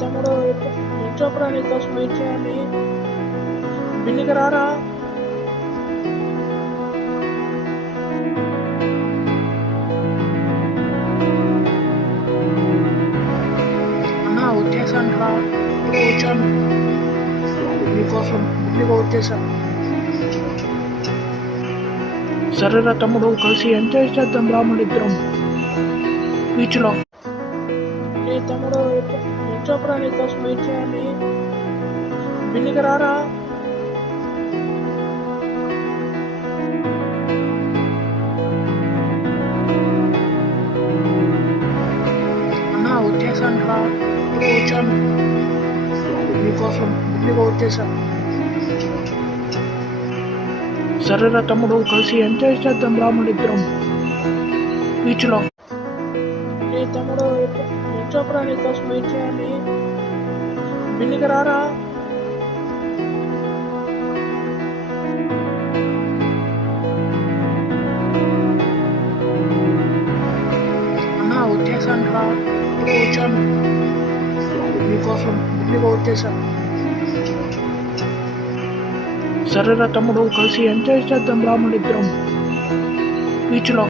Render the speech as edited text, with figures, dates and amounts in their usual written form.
తమ్ముడు ఎప్పుడప్పుడు నీకోసం వెయిట్ చేయాలి. బిల్లుకి రారా. అన్నా వచ్చేసాను రా, ఇప్పుడే వచ్చాను నీకోసం. బిల్లుగా వచ్చేసాను. సరేరా తమ్ముడు, కలిసి ఎంజాయ్ చేద్దాం రా మనిద్దరం బీచ్లో. తమ్ముడు ఎప్పుడప్పుడు నీకోసం వెయిట్ చేయాలి. బిల్లుకి రారా. అన్నా వచ్చేసాను రా, ఇప్పుడే వచ్చాను నీకోసం. బిల్లుగా వచ్చేసాను. సరేరా తమ్ముడు, కలిసి ఎంజాయ్ చేద్దాం రా మనిద్దరం బీచ్లో. తమ్ముడు ఎప్పుడప్పుడు నీకోసం వెయిట్ చేయాలి. బిల్లుకి రారా. అన్నా వచ్చేసాను రా, ఇప్పుడే వచ్చాను నీకోసం. బిల్లుగా వచ్చేసాను. సరేరా తమ్ముడు, కలిసి ఎంజాయ్ చేద్దాం రా మనిద్దరం బీచ్లో.